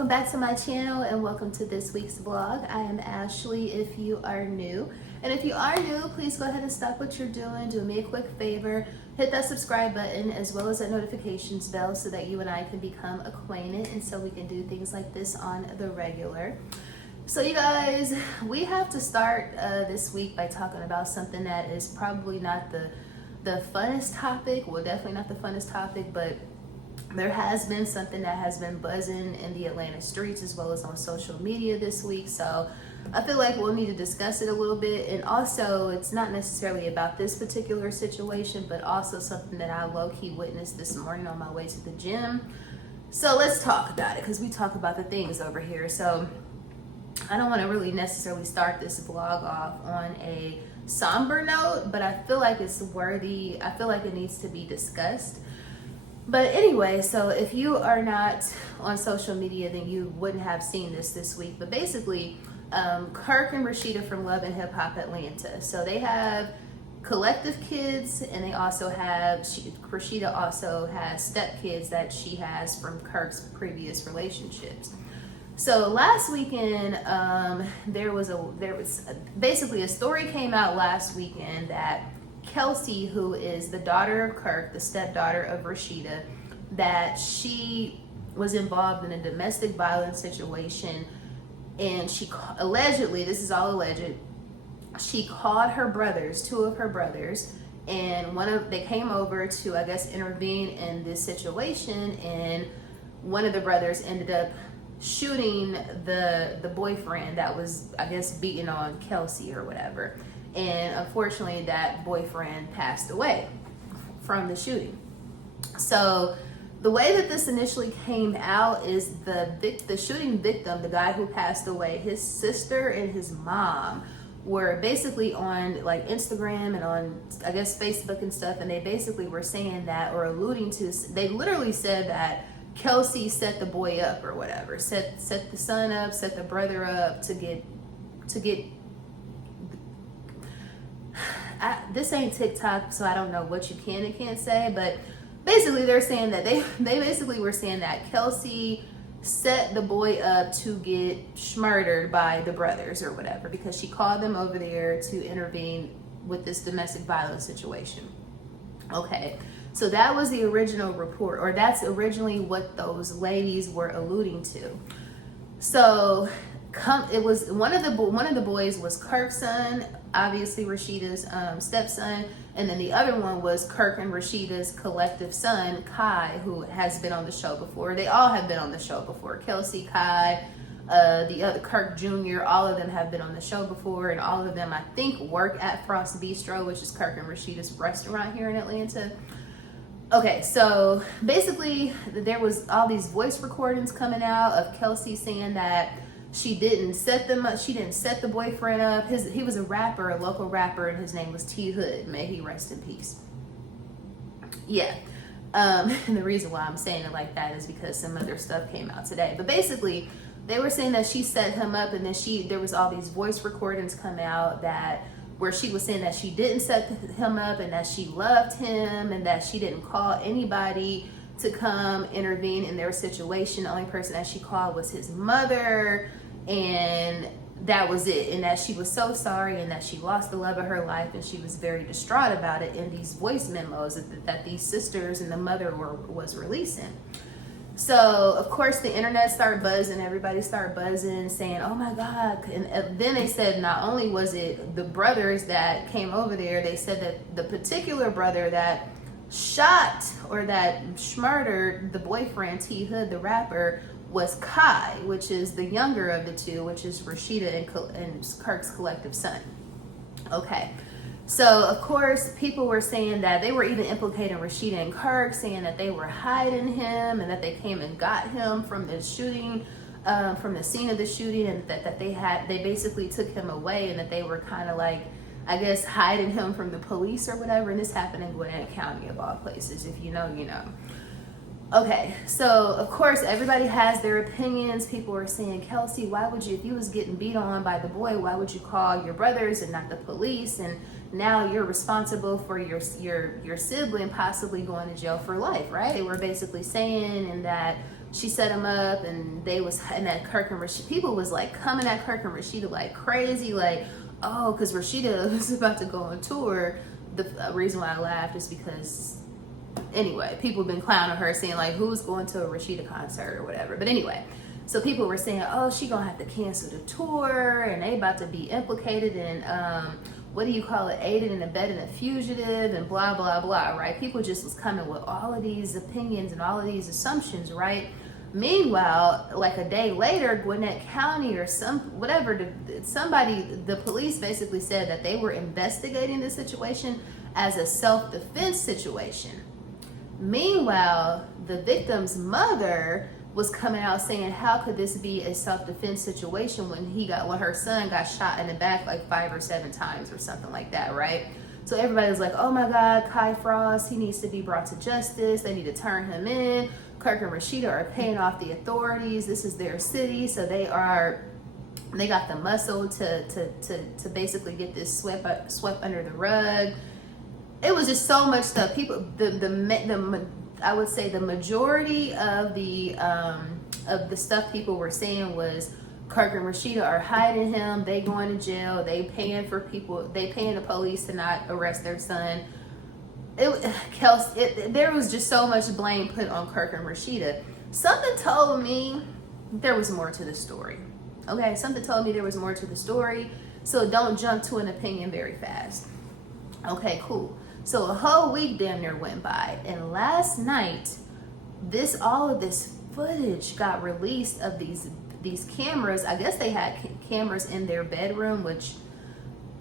welcome back to my channel and welcome to this week's vlog. I am Ashley if you are new. And if you are new, please go ahead and stop what you're doing. Do me a quick favor. Hit that subscribe button as well as that notifications bell so that you and I can become acquainted and so we can do things like this on the regular. So you guys, we have to start this week by talking about something that is probably not the funnest topic. Well, definitely not the funnest topic, but there has been something that has been buzzing in the Atlanta streets as well as on social media this week. So I feel like we'll need to discuss it a little bit. And also, it's not necessarily about this particular situation, but also something that I low-key witnessed this morning on my way to the gym. So let's talk about it because we talk about the things over here. So I don't want to really necessarily start this vlog off on a somber note, but I feel like it's worthy. I feel like it needs to be discussed. But anyway, so if you are not on social media, then you wouldn't have seen this week. But basically, Kirk and Rashida from Love and Hip Hop Atlanta. So they have collective kids, and they also have, Rashida also has stepkids that she has from Kirk's previous relationships. So last weekend, there was basically a story came out last weekend that Kelsey, who is the daughter of Kirk, the stepdaughter of Rashida, that she was involved in a domestic violence situation, and she allegedly, this is all alleged, she called her brothers, two of her brothers, and they came over to, I guess, intervene in this situation, and one of the brothers ended up shooting the boyfriend that was, I guess, beating on Kelsey or whatever. And unfortunately, that boyfriend passed away from the shooting. So the way that this initially came out is the shooting victim, the guy who passed away, his sister and his mom were basically on like Instagram and on, I guess, Facebook and stuff, and they basically were saying that, or alluding to, they literally said that Kelsey set the boy up or whatever, set the son up, set the brother up to get this ain't TikTok, so I don't know what you can and can't say, but basically they're saying that they basically were saying that Kelsey set the boy up to get murdered by the brothers or whatever, because she called them over there to intervene with this domestic violence situation. Okay, so that was the original report, or that's originally what those ladies were alluding to. So it was one of the boys was Kirk's son, obviously Rashida's stepson, and then the other one was Kirk and Rashida's collective son, Kai, who has been on the show before. They all have been on the show before. Kelsey, Kai, the other Kirk Jr., all of them have been on the show before, and all of them, I think, work at Frost Bistro, which is Kirk and Rashida's restaurant here in Atlanta. Okay, so basically there was all these voice recordings coming out of Kelsey saying that she didn't set them up. She didn't set the boyfriend up. He was a rapper, a local rapper, and his name was T Hood. May he rest in peace. Yeah. And the reason why I'm saying it like that is because some other stuff came out today. But basically, they were saying that she set him up, and then there was all these voice recordings come out where she was saying that she didn't set him up and that she loved him and that she didn't call anybody to come intervene in their situation. The only person that she called was his mother, and that was it. And that she was so sorry and that she lost the love of her life, and she was very distraught about it in these voice memos that these sisters and the mother was releasing. So of course the internet started buzzing, everybody started buzzing, saying, oh my God. And then they said not only was it the brothers that came over there, they said that the particular brother that shot or that murdered the boyfriend, T Hood, the rapper, was Kai, which is the younger of the two, which is Rashida and Kirk's collective son. Okay, so of course people were saying that they were even implicating Rashida and Kirk, saying that they were hiding him and that they came and got him from the shooting, from the scene of the shooting, and that they basically took him away, and that they were kind of like, I guess, hiding him from the police or whatever. And this happened in Gwinnett County, of all places. If you know, you know. Okay, so of course everybody has their opinions. People were saying, Kelsey, why would you, if you was getting beat on by the boy, why would you call your brothers and not the police? And now you're responsible for your sibling possibly going to jail for life, right? They were basically saying, and that she set him up, and they was, and that Kirk and Rashida, people was like coming at Kirk and Rashida like crazy, like, oh, because Rashida was about to go on tour. The reason why I laughed is because, anyway, people have been clowning her, saying like, who's going to a Rashida concert or whatever. But anyway, so people were saying, oh, she gonna have to cancel the tour, and they about to be implicated in, what do you call it, aided and abetted a fugitive, and blah, blah, blah, right? People just was coming with all of these opinions and all of these assumptions, right? Meanwhile, like a day later, Gwinnett County or the police basically said that they were investigating the situation as a self-defense situation. Meanwhile, the victim's mother was coming out saying, how could this be a self-defense situation when her son got shot in the back like 5 or 7 times or something like that, right? So everybody was like, oh my God, Kai Frost, he needs to be brought to justice. They need to turn him in. Kirk and Rashida are paying off the authorities. This is their city, so they got the muscle to basically get this swept under the rug. It was just so much stuff. People, I would say the majority of the stuff people were saying was Kirk and Rashida are hiding him. They going to jail. They paying the police to not arrest their son. There was just so much blame put on Kirk and Rashida. Something told me there was more to the story. Okay, something told me there was more to the story. So don't jump to an opinion very fast. Okay, cool. So a whole week damn near went by, and last night, all of this footage got released of these cameras. I guess they had cameras in their bedroom, which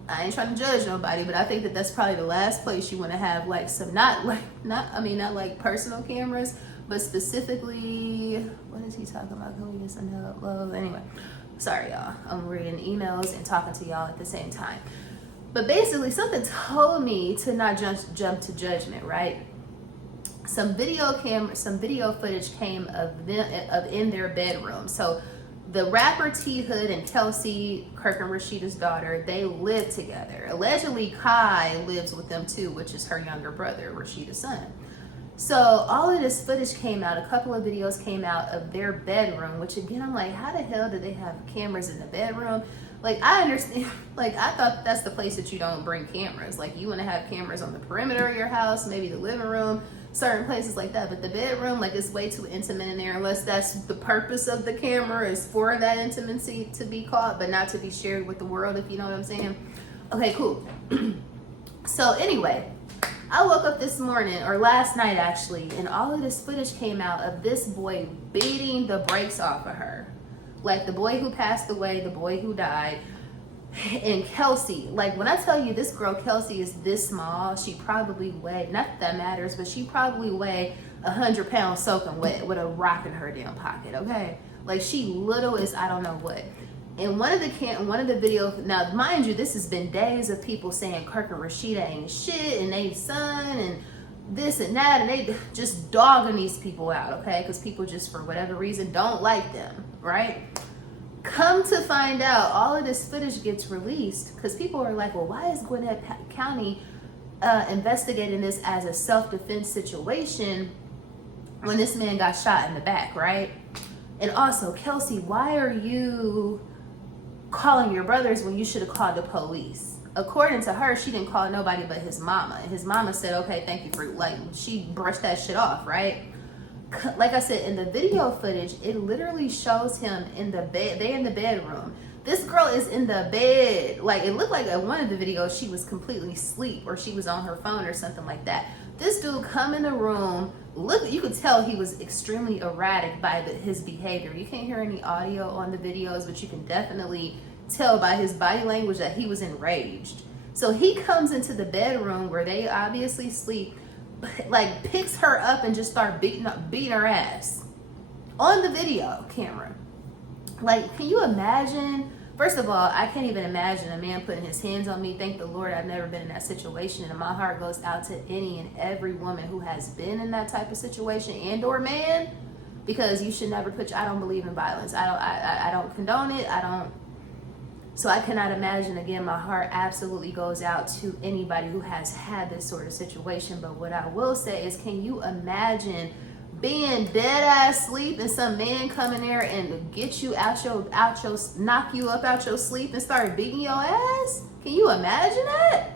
I ain't trying to judge nobody, but I think that that's probably the last place you want to have like some not like personal cameras, but specifically, what is he talking about? Can we get some help? Well, anyway, sorry y'all, I'm reading emails and talking to y'all at the same time. But basically, something told me to not jump to judgment, right? Some video footage came of in their bedroom. So the rapper T Hood and Kelsey, Kirk and Rashida's daughter, they live together. Allegedly, Kai lives with them too, which is her younger brother, Rashida's son. So all of this footage came out. A couple of videos came out of their bedroom, which again, I'm like, how the hell do they have cameras in the bedroom? Like, I understand, like, I thought that's the place that you don't bring cameras. Like, you want to have cameras on the perimeter of your house, maybe the living room, certain places like that. But the bedroom, like, it's way too intimate in there, unless that's the purpose of the camera, is for that intimacy to be caught, but not to be shared with the world, if you know what I'm saying. Okay, cool. So anyway, I woke up this morning, or last night actually, and all of this footage came out of this boy beating the brakes off of her. Like the boy who passed away, the boy who died, and Kelsey. Like, when I tell you this girl Kelsey is this small, she probably weighed, not that matters, but she probably weighed 100 pounds soaking wet with a rock in her damn pocket, okay? Like, she little as I don't know what. And one of the videos, now mind you, this has been days of people saying Kirk and Rashida ain't shit, and they son, and this and that, and they just dogging these people out, okay? Because people just, for whatever reason, don't like them, right? Come to find out, all of this footage gets released because people are like, well, why is Gwinnett County investigating this as a self-defense situation when this man got shot in the back, right? And also, Kelsey, why are you calling your brothers when you should have called the police? According to her, she didn't call nobody but his mama. And his mama said, okay, thank you for, like, she brushed that shit off, right? Like I said, in the video footage, it literally shows him in the bed. They in the bedroom. This girl is in the bed. Like, it looked like at one of the videos, she was completely asleep or she was on her phone or something like that. This dude come in the room. Look, you could tell he was extremely erratic by his behavior. You can't hear any audio on the videos, but you can definitely tell by his body language that he was enraged. So he comes into the bedroom where they obviously sleep, like picks her up and just start beating her ass on the video camera. Like, can you imagine? First of all, I can't even imagine a man putting his hands on me. Thank the Lord I've never been in that situation, and my heart goes out to any and every woman who has been in that type of situation, and or man, because you should never I don't believe in violence. I don't condone it. So I cannot imagine. Again, my heart absolutely goes out to anybody who has had this sort of situation. But what I will say is, can you imagine being dead ass sleep and some man come in there and get you out your knock you up out your sleep and start beating your ass? Can you imagine that?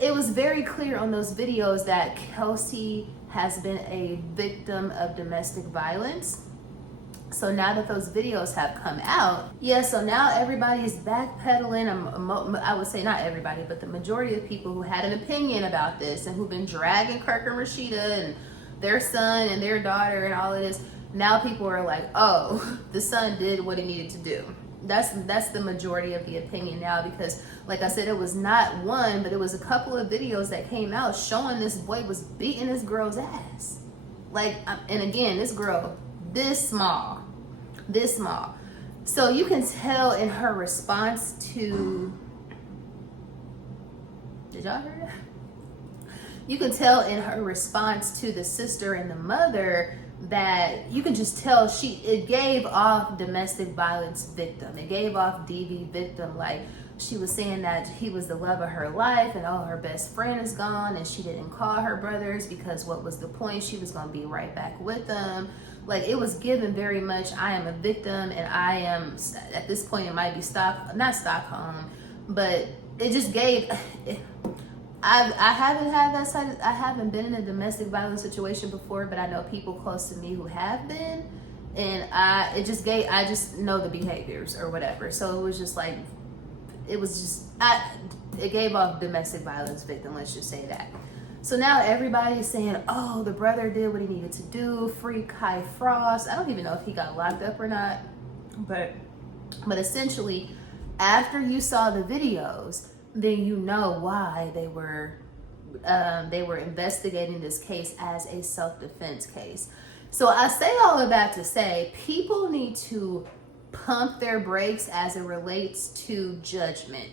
It was very clear on those videos that Kelsey has been a victim of domestic violence. So now that those videos have come out, yeah, so now everybody is backpedaling. I would say not everybody, but the majority of people who had an opinion about this and who've been dragging Kirk and Rashida and their son and their daughter and all of this, now people are like, oh, the son did what he needed to do. That's the majority of the opinion now, because like I said, it was not one, but it was a couple of videos that came out showing this boy was beating this girl's ass. Like, and again, this girl, this small. So you can tell in her response to, did y'all hear that? You can tell in her response to the sister and the mother that you can just tell it gave off domestic violence victim. It gave off DV victim. Like, she was saying that he was the love of her life and her best friend is gone and she didn't call her brothers because what was the point? She was going to be right back with them. Like, it was given very much, I am a victim and I am, at this point it might be not Stockholm, but it just gave, I haven't had that side. I haven't been in a domestic violence situation before, but I know people close to me who have been, and I just know the behaviors or whatever. So it was just like, it gave off domestic violence victim. Let's just say that. So now everybody's saying, oh, the brother did what he needed to do. Free Kai Frost. I don't even know if he got locked up or not, but essentially, after you saw the videos, then you know why they were investigating this case as a self-defense case. So I say all of that to say people need to pump their brakes as it relates to judgment.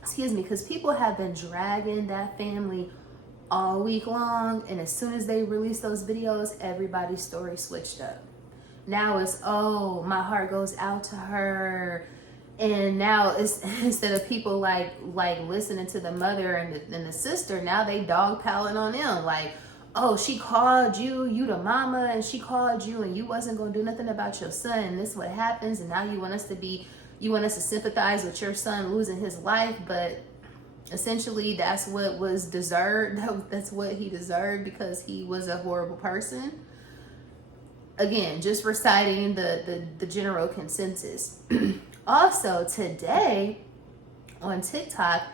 Excuse me, because people have been dragging that family all week long, and as soon as they released those videos, everybody's story switched up. Now it's, oh, my heart goes out to her. And now it's, instead of people like listening to the mother and the sister, now they dogpiling on them. Like, oh, she called you the mama, and she called you and you wasn't going to do nothing about your son. And this is what happens. And now you want us to sympathize with your son losing his life. But essentially that's what was deserved. That's what he deserved because he was a horrible person. Again, just reciting the general consensus. Also, today on TikTok,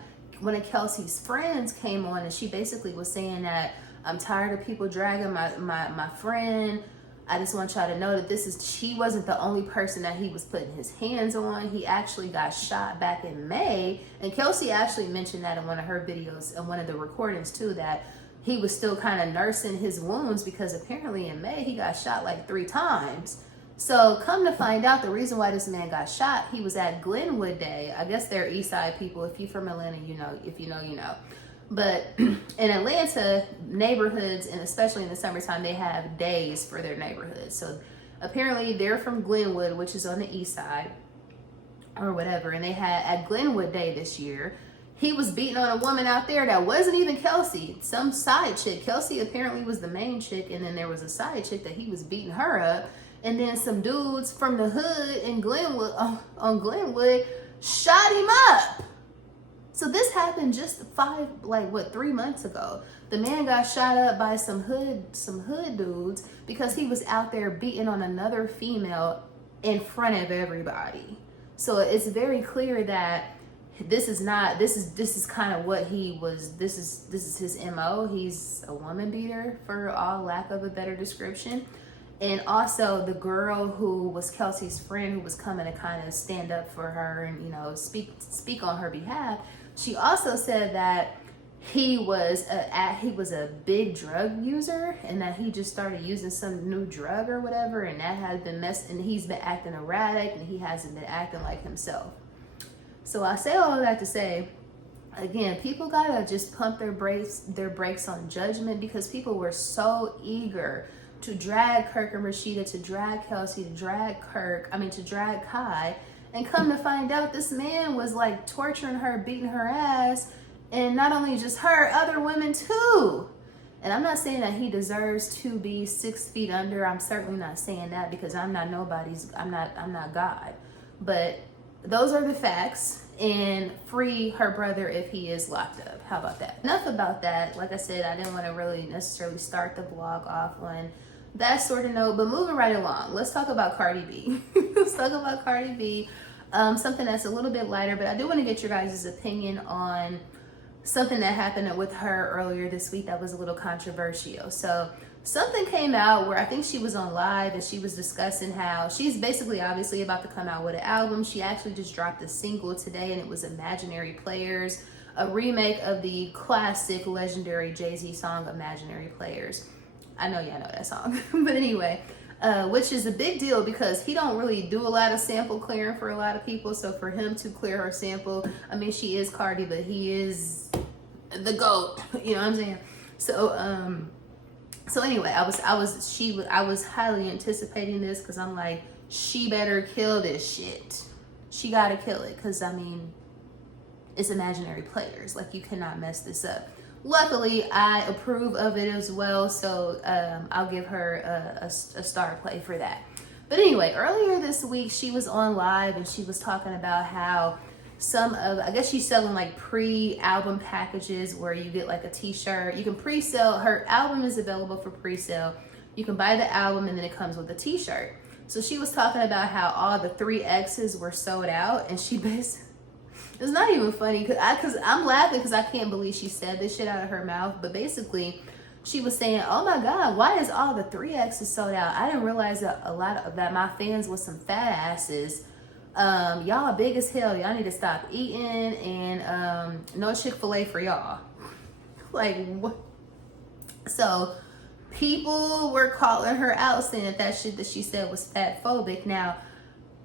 one of Kelsey's friends came on and she basically was saying that I'm tired of people dragging my friend. I just want y'all to know that she wasn't the only person that he was putting his hands on. He actually got shot back in May. And Kelsey actually mentioned that in one of her videos, in one of the recordings too, that he was still kind of nursing his wounds because apparently in May he got shot like 3 times. So come to find out, the reason why this man got shot, he was at Glenwood Day. I guess they're East Side people. If you're from Atlanta, you know. If you know, you know. But in Atlanta, neighborhoods, and especially in the summertime, they have days for their neighborhoods. So apparently they're from Glenwood, which is on the East Side or whatever. And they had at Glenwood Day this year, he was beating on a woman out there that wasn't even Kelsey, some side chick. Kelsey apparently was the main chick, and then there was a side chick that he was beating her up. And then some dudes from the hood in Glenwood, on Glenwood, shot him up. So this happened just 3 months ago. The man got shot up by some hood dudes because he was out there beating on another female in front of everybody. So it's very clear that this is kind of what he was. This is his MO. He's a woman beater, for all lack of a better description. And also the girl who was Kelsey's friend, who was coming to kind of stand up for her and, you know, speak on her behalf. She also said that he was a big drug user and that he just started using some new drug or whatever, and that had been and he's been acting erratic and he hasn't been acting like himself. So I say all of that to say, again, people gotta just pump their brakes on judgment, because people were so eager to drag Kirk and Rashida, to drag Kelsey, to drag Kai, and come to find out this man was like torturing her, beating her ass, and not only just her, other women too. And I'm not saying that he deserves to be 6 feet under. I'm certainly not saying that, because I'm not God. But those are the facts, and free her brother if he is locked up. How about that? Enough about that. Like I said, I didn't want to really necessarily start the vlog off on that sort of note, but moving right along, let's talk about Cardi B. Let's talk about Cardi B. Something that's a little bit lighter, but I do want to get your guys' opinion on something that happened with her earlier this week that was a little controversial. So something came out where I think she was on live and she was discussing how she's basically obviously about to come out with an album. She actually just dropped a single today, and it was Imaginary Players, a remake of the classic legendary Jay-Z song Imaginary Players. I know y'all know that song. But anyway, which is a big deal because he don't really do a lot of sample clearing for a lot of people. So for him to clear her sample, I mean, she is Cardi, but he is the GOAT. You know what I'm saying? So anyway, I was highly anticipating this, because I'm like, she better kill this shit. She gotta kill it, because I mean, it's Imaginary Players. Like, you cannot mess this up. Luckily, I approve of it as well, so I'll give her a star play for that. But anyway, earlier this week, she was on live and she was talking about how I guess she's selling like pre-album packages where you get like a t-shirt. You can pre-sell, her album is available for pre-sale. You can buy the album and then it comes with a t-shirt. So she was talking about how all the 3X's were sold out, and she basically, it's not even funny because I'm laughing because I can't believe she said this shit out of her mouth. But basically, she was saying, "Oh my God, why is all the 3X's sold out? I didn't realize that my fans was some fat asses. Y'all big as hell. Y'all need to stop eating, and no Chick-fil-A for y'all." Like, what? So people were calling her out, saying that shit that she said was fat phobic. Now,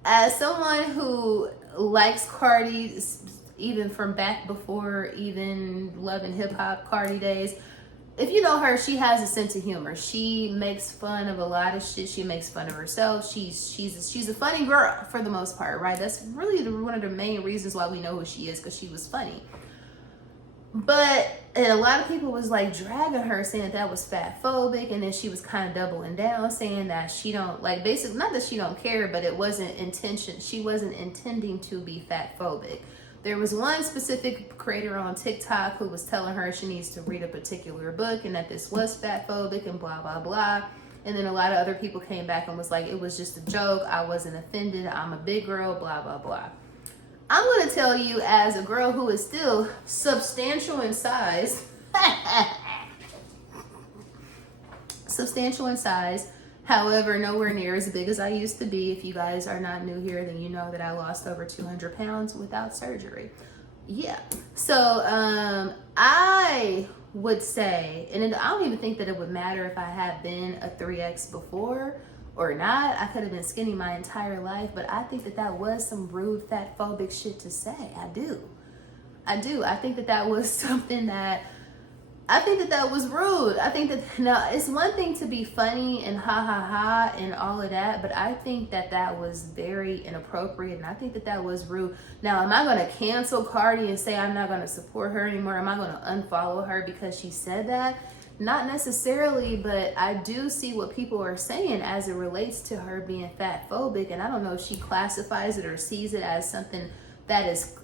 as someone who likes Cardi, even from back before even Love and Hip Hop Cardi days, if you know her, she has a sense of humor. She makes fun of a lot of shit. She makes fun of herself. She's a funny girl for the most part, right? That's really one of the main reasons why we know who she is, because she was funny. And a lot of people was like dragging her, saying that was fat phobic, and then she was kind of doubling down, saying that she don't, like, basically, not that she don't care, but it wasn't she wasn't intending to be fat phobic. There was one specific creator on TikTok who was telling her she needs to read a particular book and that this was fat phobic and blah blah blah. And then a lot of other people came back and was like, it was just a joke, I wasn't offended, I'm a big girl, blah blah blah. I'm going to tell you, as a girl who is still substantial in size, however, nowhere near as big as I used to be. If you guys are not new here, then you know that I lost over 200 pounds without surgery. Yeah. So I would say, and I don't even think that it would matter if I had been a 3X before or not. I could have been skinny my entire life, but I think that that was some rude fat phobic shit to say. I do. I think that was something that, I think that was rude. I think that, now, it's one thing to be funny and ha ha ha and all of that, but I think that was very inappropriate, and I think that was rude. Now, am I going to cancel Cardi and say I'm not going to support her anymore? Am I going to unfollow her because she said that? Not necessarily, but I do see what people are saying as it relates to her being fat phobic, and I don't know if she classifies it or sees it as something that is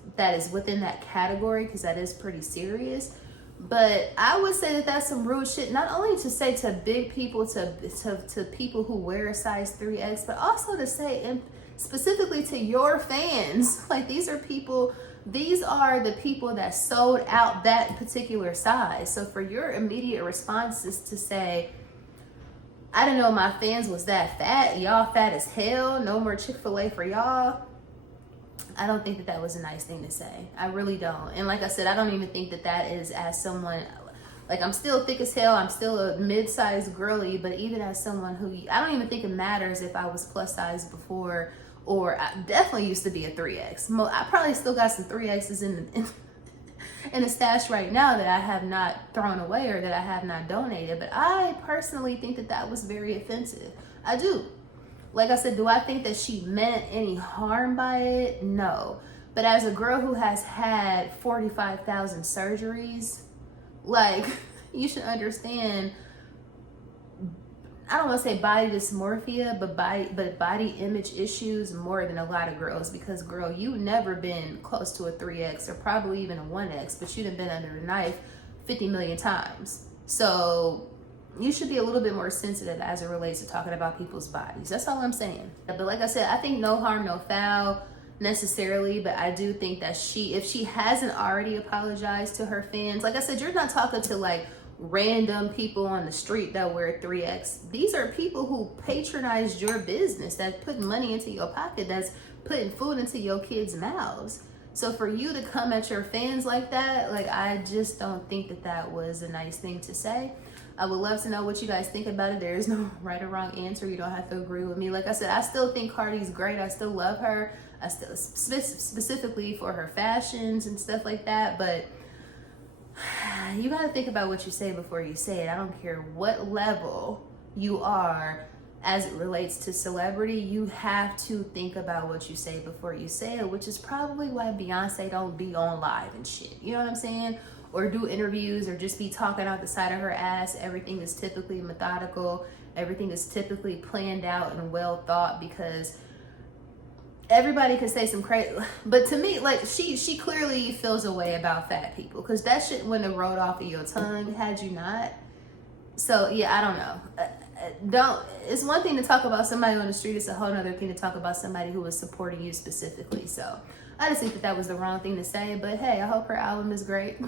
within that category, because that is pretty serious. But I would say that that's some rude shit, not only to say to big people, to people who wear a size 3X, but also to say, and specifically to your fans, like, these are the people that sold out that particular size. So for your immediate response is to say, I didn't know my fans was that fat, y'all fat as hell, no more Chick-fil-A for y'all. I don't think that was a nice thing to say. I really don't. And like I said, I don't even think that is, as someone, like, I'm still thick as hell, I'm still a mid-sized girly, but even as someone who, I don't even think it matters if I was plus size before, or I definitely used to be a 3X. I probably still got some 3Xs in the stash right now that I have not thrown away or that I have not donated. But I personally think that was very offensive. I do. Like I said, do I think that she meant any harm by it? No. But as a girl who has had 45,000 surgeries, like, you should understand, I don't want to say body dysmorphia, but body image issues more than a lot of girls. Because girl, you've never been close to a 3X or probably even a 1X, but you've been under a knife 50 million times. So you should be a little bit more sensitive as it relates to talking about people's bodies. That's all I'm saying. But like I said, I think no harm, no foul necessarily, but I do think that if she hasn't already apologized to her fans, like I said, you're not talking to like random people on the street that wear 3X. These are people who patronized your business, that's putting money into your pocket, that's putting food into your kids' mouths. So for you to come at your fans like that, like, I just don't think that that was a nice thing to say. I would love to know what you guys think about it. There is no right or wrong answer. You don't have to agree with me. Like I said, I still think Cardi's great. I still love her. I still, specifically for her fashions and stuff like that. But you got to think about what you say before you say it. I don't care what level you are as it relates to celebrity. You have to think about what you say before you say it, which is probably why Beyonce don't be on live and shit. You know what I'm saying? Or do interviews, or just be talking out the side of her ass. Everything is typically methodical. Everything is typically planned out and well thought, because everybody could say some crazy, but to me, like, she clearly feels a way about fat people, because that shit wouldn't have rolled off of your tongue had you not. So yeah, I don't know. It's one thing to talk about somebody on the street. It's a whole other thing to talk about somebody who was supporting you specifically. So I just think that that was the wrong thing to say. But hey, I hope her album is great.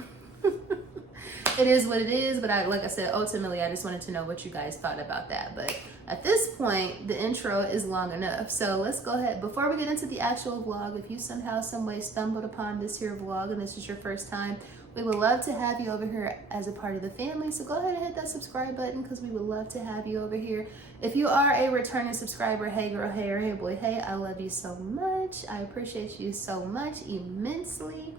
It is what it is, but like I said, ultimately I just wanted to know what you guys thought about that. But at this point, the intro is long enough, so let's go ahead. Before we get into the actual vlog, if you somehow, some way stumbled upon this here vlog and this is your first time, we would love to have you over here as a part of the family. So go ahead and hit that subscribe button, because we would love to have you over here. If you are a returning subscriber, hey girl, hey, or hey boy, hey, I love you so much. I appreciate you so much, immensely.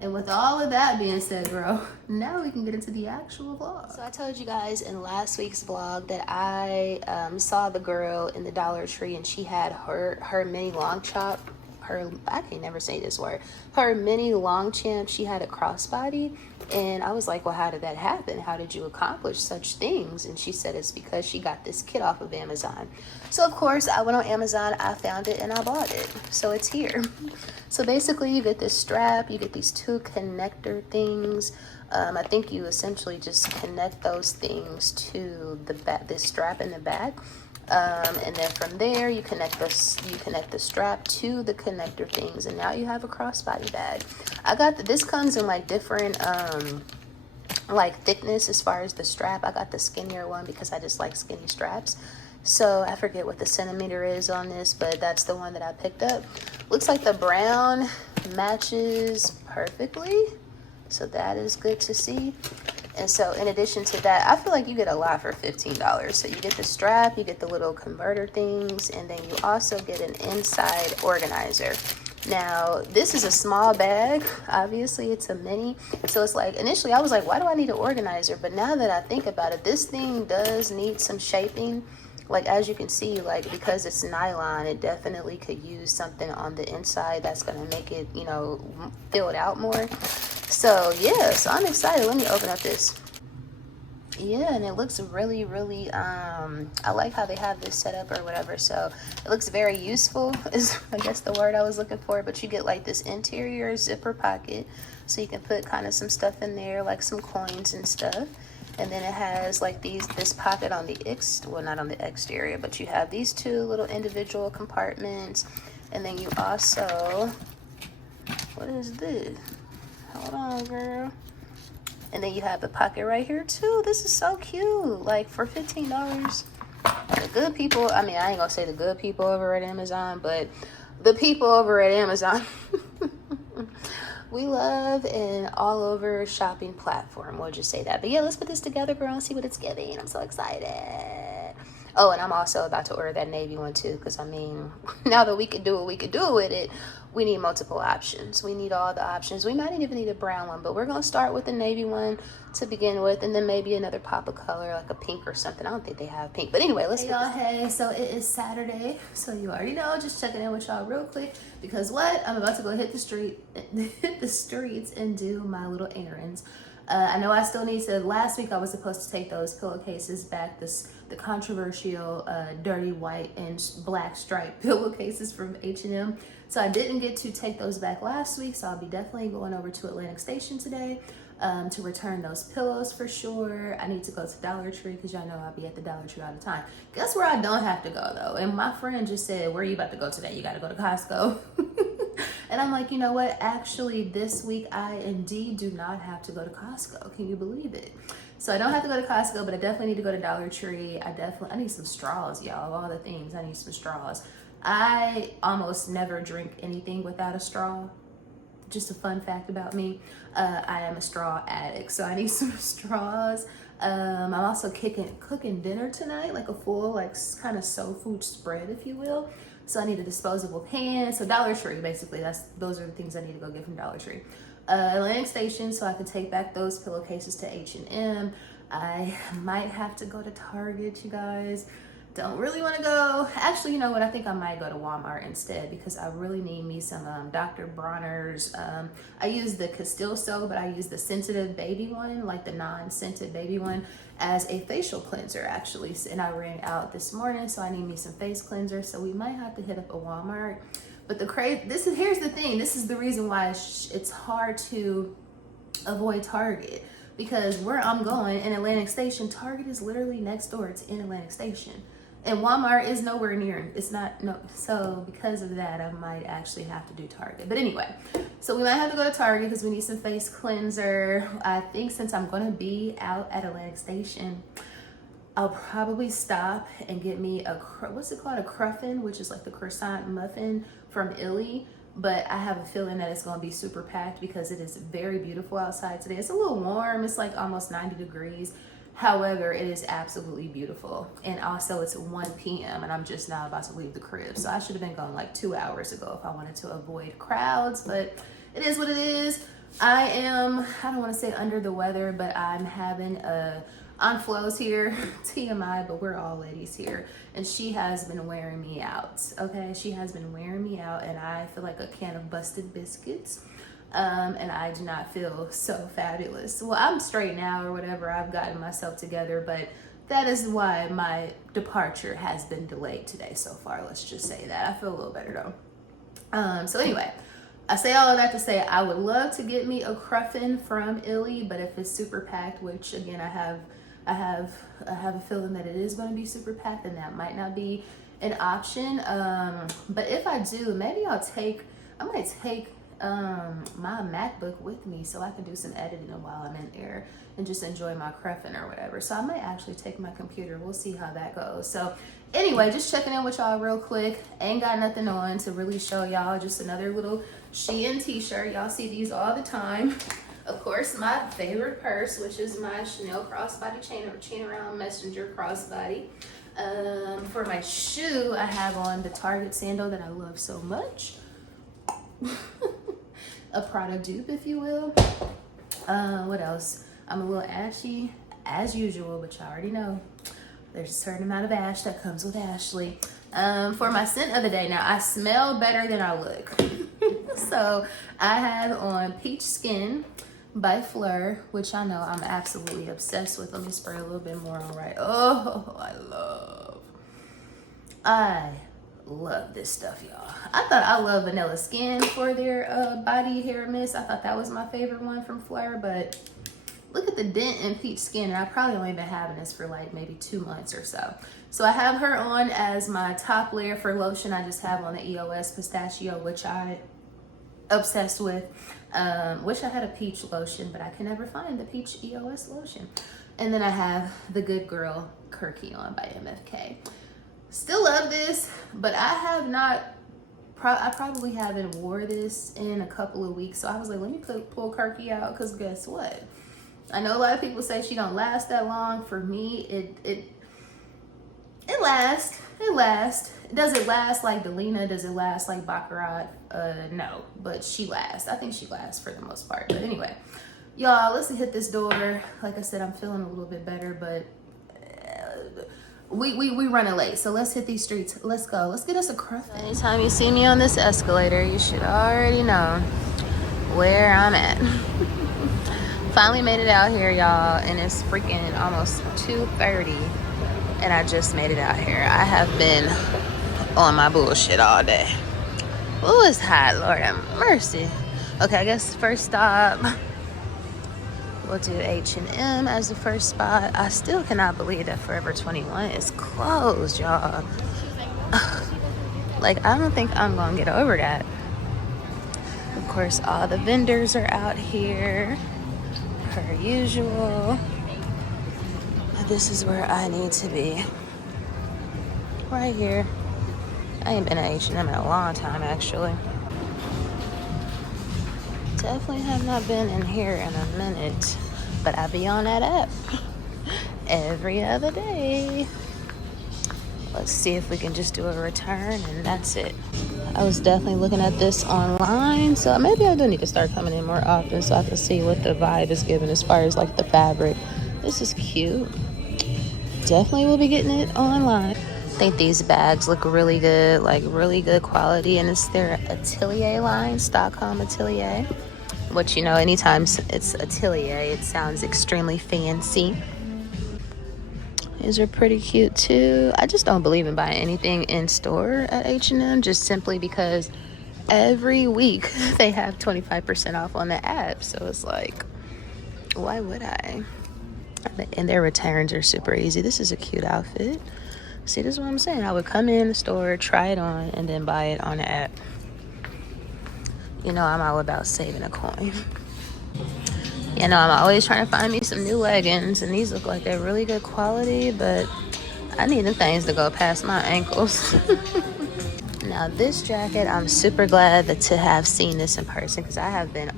And with all of that being said, bro, now we can get into the actual vlog. So I told you guys in last week's vlog that I saw the girl in the Dollar Tree, and she had her mini Longchamp, I can never say this word, her mini Longchamp. She had a crossbody, and I was like, well, how did that happen? How did you accomplish such things? And she said it's because she got this kit off of Amazon. So of course I went on Amazon, I found it, and I bought it. So it's here. So basically you get this strap, you get these two connector things. I think you essentially just connect those things to the back, this strap in the back. And then from there you connect the strap to the connector things, and now you have a crossbody bag. I got this comes in like different like thickness as far as the strap. I got the skinnier one because I just like skinny straps. So I forget what the centimeter is on this, but that's the one that I picked up. Looks like the brown matches perfectly, so that is good to see. And so in addition to that, I feel like you get a lot for $15. So you get the strap, you get the little converter things, and then you also get an inside organizer. Now, this is a small bag. Obviously, it's a mini. So it's like, initially I was like, why do I need an organizer? But now that I think about it, this thing does need some shaping. Like, as you can see, like, because it's nylon, it definitely could use something on the inside that's going to make it, you know, fill it out more. So yeah, so I'm excited. Let me open up this. Yeah, and it looks really, really, I like how they have this set up or whatever. So it looks very useful is, I guess, the word I was looking for. But you get like this interior zipper pocket, so you can put kind of some stuff in there, like some coins and stuff. And then it has like this pocket on the well, not on the exterior, but you have these two little individual compartments. And then you also, what is this? Hold on, girl. And then you have the pocket right here too. This is so cute. Like, for $15. The good people, I mean, I ain't gonna say the good people over at Amazon, but the people over at Amazon, we love an all over shopping platform. We'll just say that. But yeah, let's put this together, girl, and see what it's giving. I'm so excited. Oh, and I'm also about to order that navy one too, because I mean, now that we can do what we can do with it, we need multiple options. We need all the options. We might even need a brown one, but we're going to start with the navy one to begin with, and then maybe another pop of color, like a pink or something. I don't think they have pink, but anyway, let's get hey, so it is Saturday, so you already know, just checking in with y'all real quick, because what? I'm about to go hit the streets and do my little errands. I know I still need to, last week I was supposed to take those pillowcases back, the controversial dirty white and black striped pillowcases from H&M. So I didn't get to take those back last week, so I'll be definitely going over to Atlantic Station today to return those pillows for sure. I need to go to Dollar Tree because y'all know I'll be at the Dollar Tree all the time. Guess where I don't have to go though? And my friend just said, where are you about to go today? You got to go to Costco. And I'm like, you know what? Actually, this week I indeed do not have to go to Costco. Can you believe it? So I don't have to go to Costco, but I definitely need to go to Dollar Tree. I need some straws, y'all. Of all the things, I need some straws. I almost never drink anything without a straw. Just a fun fact about me. I am a straw addict, so I need some straws. I'm also cooking dinner tonight, like a full, like kind of soul food spread, if you will. So I need a disposable pan. So Dollar Tree, basically, those are the things I need to go get from Dollar Tree. Atlantic Station, so I can take back those pillowcases to H&M. I might have to go to Target, you guys. Don't really want to go. Actually, you know what? I think I might go to Walmart instead because I really need me some Dr. Bronner's. I use the Castile soap, but I use the sensitive baby one, like the non-scented baby one, as a facial cleanser actually. And I ran out this morning, so I need me some face cleanser. So we might have to hit up a Walmart. But here's the thing. This is the reason why it's hard to avoid Target, because where I'm going in Atlantic Station, Target is literally next door. It's in Atlantic Station. And Walmart is nowhere near. It's not, no. So because of that, I might actually have to do Target. But anyway, so we might have to go to Target because we need some face cleanser. I think since I'm going to be out at Atlantic Station, I'll probably stop and get me what's it called? A cruffin, which is like the croissant muffin from Illy. But I have a feeling that it's going to be super packed because it is very beautiful outside today. It's a little warm. It's like almost 90 degrees. However, it is absolutely beautiful. And also it's 1 p.m. and I'm just now about to leave the crib. So I should have been gone like 2 hours ago if I wanted to avoid crowds, but it is what it is. I don't want to say under the weather, but I'm having on Flo's here, TMI, but we're all ladies here. And she has been wearing me out, okay? She has been wearing me out and I feel like a can of busted biscuits. And I do not feel so fabulous. Well, I'm straight now or whatever. I've gotten myself together, but that is why my departure has been delayed today so far. Let's just say that. I feel a little better though. So anyway, I say all of that to say I would love to get me a cruffin from Illy, but if it's super packed, which again, I have a feeling that it is going to be super packed and that might not be an option. But if I do, maybe I might take my MacBook with me so I can do some editing while I'm in there and just enjoy my cruffin or whatever. So I might actually take my computer. We'll see how that goes. So anyway, just checking in with y'all real quick. Ain't got nothing on to really show y'all. Just another little Shein t-shirt. Y'all see these all the time. Of course, my favorite purse, which is my Chanel crossbody chain around messenger crossbody. For my shoe, I have on the Target sandal that I love so much. A Prada dupe, if you will. What else? I'm a little ashy as usual, but y'all already know there's a certain amount of ash that comes with Ashley. For my scent of the day, now I smell better than I look. So I have on Peach Skin by Fleur, which I know I'm absolutely obsessed with. Let me spray a little bit more on right. Oh, I love this stuff, y'all. I love Vanilla Skin for their body hair mist. I thought that was my favorite one from Fleur, but look at the dent in Peach Skin, and I probably only been having this for like maybe 2 months or so. So I have her on as my top layer for lotion. I just have on the EOS Pistachio, which I obsessed with. Wish I had a peach lotion, but I can never find the peach EOS lotion. And then I have the Good Girl Kirky on by MFK. Still love this, but I probably haven't wore this in a couple of weeks. So I was like, let me pull Kirky out, because guess what? I know a lot of people say she don't last that long. For me, it lasts. It lasts. Does it last like Delina? Does it last like Baccarat? No, but she lasts. I think she lasts for the most part. But anyway, y'all, let's hit this door. Like I said, I'm feeling a little bit better, but we running late. So let's hit these streets. Let's go. Let's get us a cruffin. Anytime you see me on this escalator, you should already know where I'm at. Finally made it out here, y'all, and it's freaking almost 2:30, and I just made it out here. I have been on my bullshit all day. Oh, it's hot, Lord have mercy. Okay, I guess first stop, we'll do H&M as the first spot. I still cannot believe that Forever 21 is closed, y'all. Like, I don't think I'm gonna get over that. Of course, all the vendors are out here, per usual. This is where I need to be. Right here. I ain't been at H&M in a long time, actually. Definitely have not been in here in a minute, but I be on that app every other day. Let's see if we can just do a return, and that's it. I was definitely looking at this online, so maybe I do need to start coming in more often so I can see what the vibe is giving as far as like the fabric. This is cute. Definitely will be getting it online. I think these bags look really good, like really good quality, and it's their Atelier line, Stockholm Atelier. Which, you know, anytime it's Atelier, it sounds extremely fancy. These are pretty cute too. I just don't believe in buying anything in store at H&M, just simply because every week they have 25% off on the app. So it's like, why would I? And their returns are super easy. This is a cute outfit. See, this is what I'm saying. I would come in the store, try it on, and then buy it on the app. You know, I'm all about saving a coin. You know, I'm always trying to find me some new leggings, and these look like they're really good quality, but I need the things to go past my ankles. Now, this jacket, I'm super glad to have seen this in person, because I've been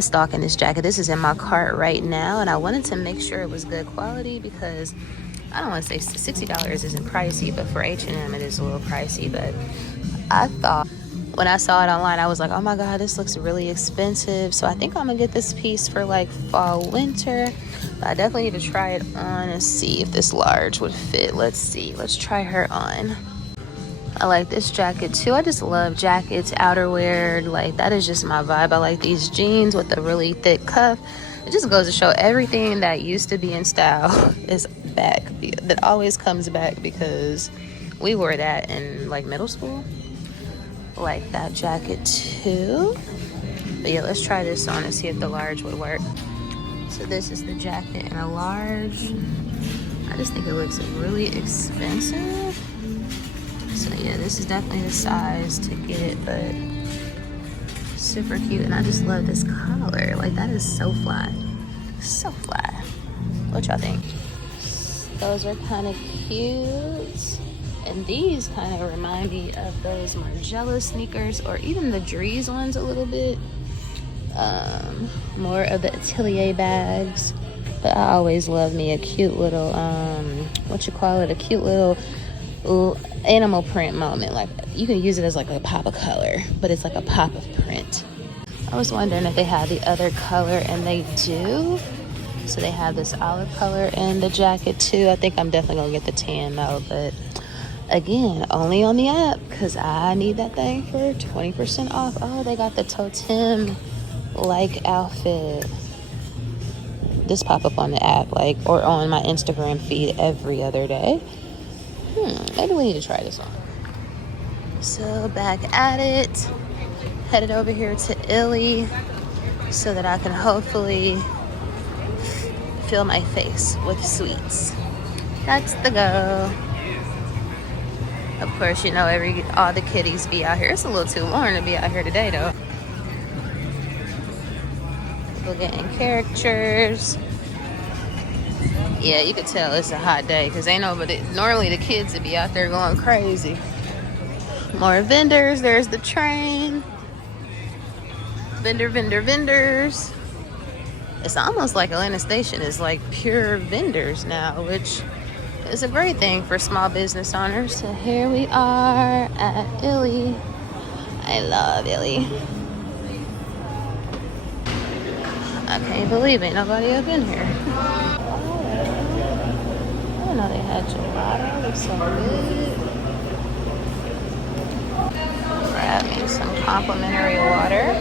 stalking this jacket. This is in my cart right now, and I wanted to make sure it was good quality, because I don't want to say $60 isn't pricey, but for H&M it is a little pricey. But I thought, when I saw it online, I was like, oh my God, this looks really expensive. So I think I'm gonna get this piece for like fall, winter. But I definitely need to try it on and see if this large would fit. Let's see, let's try her on. I like this jacket too. I just love jackets, outerwear, like that is just my vibe. I like these jeans with a really thick cuff. It just goes to show everything that used to be in style is back. That always comes back, because we wore that in like middle school. Like that jacket too. But yeah, let's try this on and see if the large would work. So this is the jacket in a large. I just think it looks really expensive. So yeah, this is definitely the size to get, but super cute. And I just love this collar. Like, that is so fly. So fly. What y'all think? Those are kind of cute. And these kind of remind me of those Margiela sneakers, or even the Dries ones a little bit. More of the Atelier bags. But I always love me a cute little, a cute little animal print moment. Like, you can use it as like a pop of color, but it's like a pop of print. I was wondering if they had the other color, and they do. So they have this olive color in the jacket too. I think I'm definitely gonna get the tan though, but again, only on the app, because I need that thing for 20% off. Oh, they got the totem like outfit. This pop up on the app, like, or on my Instagram feed every other day. Maybe we need to try this on. So back at it, headed over here to Illy so that I can hopefully fill my face with sweets. That's the go. Of course, you know, all the kiddies be out here. It's a little too warm to be out here today, though. People getting caricatures. Yeah, you could tell it's a hot day, because ain't nobody. Normally the kids would be out there going crazy. More vendors. There's the train. Vendors. It's almost like Atlanta Station is like pure vendors now, which is a great thing for small business owners. So here we are at Illy. I love Illy. I can't believe ain't nobody up in here. I didn't know they had gelato. It looks so good. Grab me some complimentary water.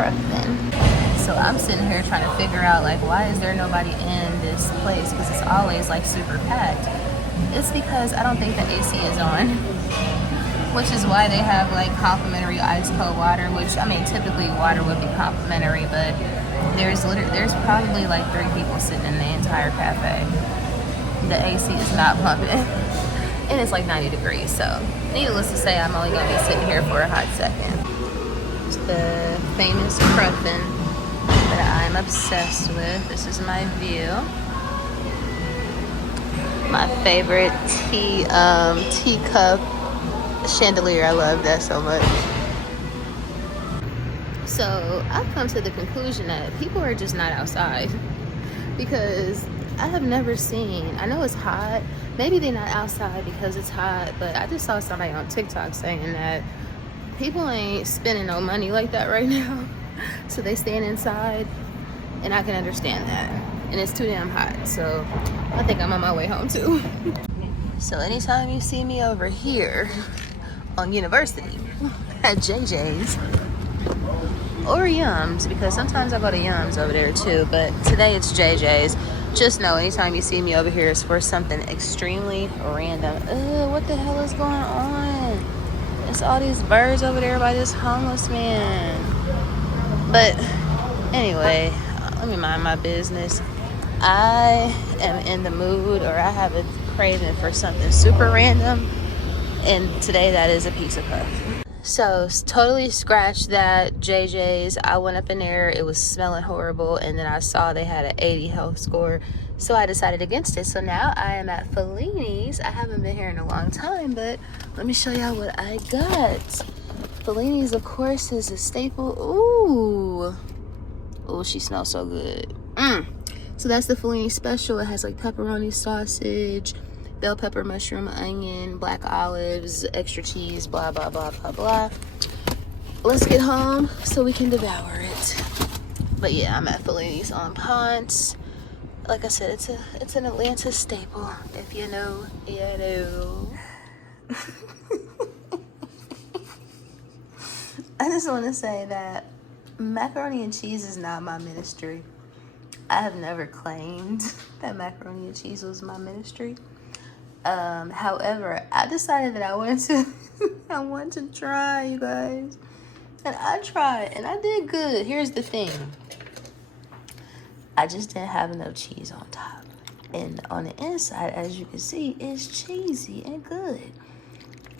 Cruffin. So I'm sitting here trying to figure out, like, why is there nobody in this place? Because it's always like super packed. It's because I don't think the AC is on, which is why they have like complimentary ice cold water, which, I mean, typically water would be complimentary, but there's probably like 3 people sitting in the entire cafe. The AC is not pumping, and it's like 90 degrees. So needless to say, I'm only gonna be sitting here for a hot second. It's the famous Cruffin that I'm obsessed with. This is my view. My favorite teacup chandelier. I love that so much. So I've come to the conclusion that people are just not outside, because I have never seen, I know it's hot, maybe they're not outside because it's hot, but I just saw somebody on TikTok saying that people ain't spending no money like that right now, so they staying inside, and I can understand that. And it's too damn hot, so I think I'm on my way home too. So anytime you see me over here on University at JJ's or Yums, because sometimes I go to Yums over there too, but today it's JJ's, just know anytime you see me over here is for something extremely random. What the hell is going on? It's all these birds over there by this homeless man. But anyway, let me mind my business. I am in the mood, or I have a craving for something super random, and today that is a pizza puff. So totally scratched that JJ's. I went up in there, it was smelling horrible, and then I saw they had an 80 health score, so I decided against it. So now I am at Fellini's. I haven't been here in a long time, but let me show y'all what I got. Fellini's, of course, is a staple. Ooh, she smells so good. So that's the Fellini special. It has like pepperoni sausage, bell pepper, mushroom, onion, black olives, extra cheese, blah, blah, blah, blah, blah. Let's get home so we can devour it. But yeah, I'm at Fellini's on Ponce. Like I said, it's an Atlanta staple. If you know, you know. I just want to say that macaroni and cheese is not my ministry. I have never claimed that macaroni and cheese was my ministry. However, I decided that I wanted to try, you guys. And I tried, and I did good. Here's the thing. I just didn't have enough cheese on top. And on the inside, as you can see, it's cheesy and good.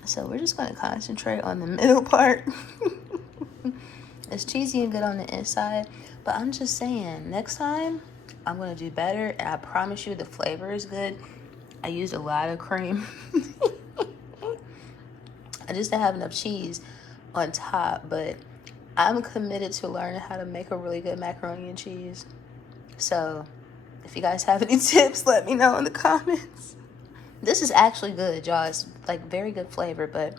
So we're just going to concentrate on the middle part. It's cheesy and good on the inside. But I'm just saying, next time, I'm going to do better. And I promise you the flavor is good. I used a lot of cream. I just didn't have enough cheese on top. But I'm committed to learning how to make a really good macaroni and cheese. So if you guys have any tips, let me know in the comments. This is actually good, y'all. It's like very good flavor, but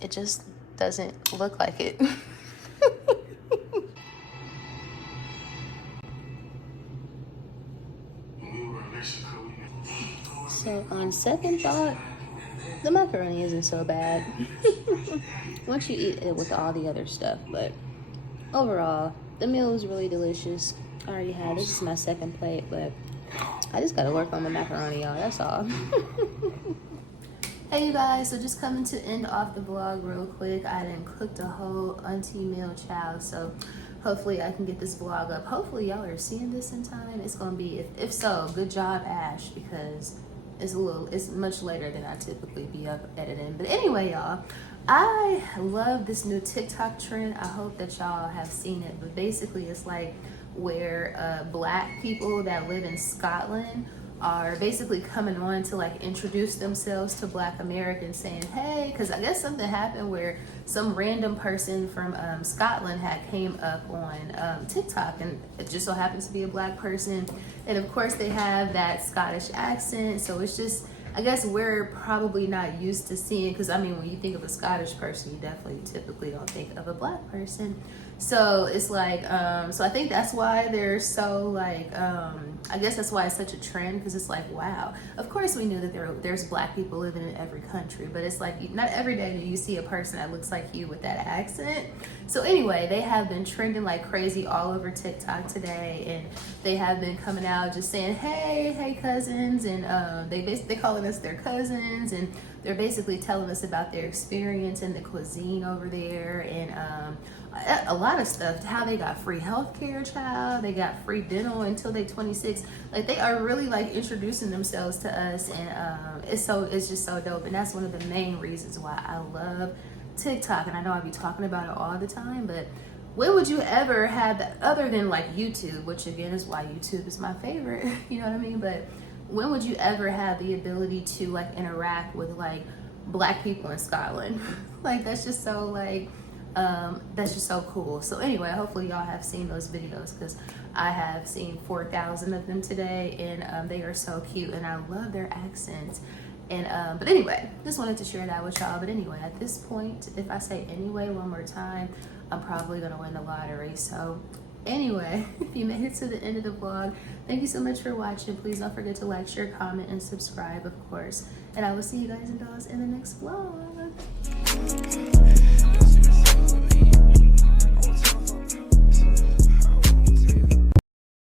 it just doesn't look like it. So on second thought, the macaroni isn't so bad once you eat it with all the other stuff. But overall, the meal was really delicious. I already had, this is my second plate, but I just gotta work on the macaroni, y'all. That's all. Hey you guys, so just coming to end off the vlog real quick. I done cooked a whole auntie meal, child, so hopefully I can get this vlog up. Hopefully y'all are seeing this in time. It's gonna be, if so, good job, Ash, because it's much later than I typically be up editing. But anyway, y'all, I love this new TikTok trend. I hope that y'all have seen it, but basically it's like where black people that live in Scotland are basically coming on to like introduce themselves to black Americans, saying, hey, because I guess something happened where some random person from Scotland had came up on TikTok, and it just so happens to be a black person, and of course they have that Scottish accent, so it's just I guess we're probably not used to seeing, because I mean, when you think of a Scottish person, you definitely typically don't think of a black person. So it's like, so I think that's why they're so like, I guess that's why it's such a trend, because it's like, wow, of course we knew that there's black people living in every country, but it's like, not every day do you see a person that looks like you with that accent. So anyway, they have been trending like crazy all over TikTok today, and they have been coming out just saying, hey cousins, and they calling us their cousins, and they're basically telling us about their experience and the cuisine over there, and a lot of stuff, how they got free healthcare, child, they got free dental until they 26. Like, they are really like introducing themselves to us, and it's just so dope. And that's one of the main reasons why I love TikTok. And I know I be talking about it all the time, but when would you ever have that, other than like YouTube, which again is why YouTube is my favorite, you know what I mean? But when would you ever have the ability to like interact with like black people in Scotland? Like, that's just so like, that's just so cool. So anyway, hopefully y'all have seen those videos, because I have seen 4,000 of them today, and they are so cute, and I love their accents. And but anyway, just wanted to share that with y'all. But anyway, at this point, if I say anyway one more time, I'm probably gonna win the lottery. So anyway, if you made it to the end of the vlog, thank you so much for watching. Please don't forget to like, share, comment, and subscribe, of course. And I will see you guys and dolls in the next vlog.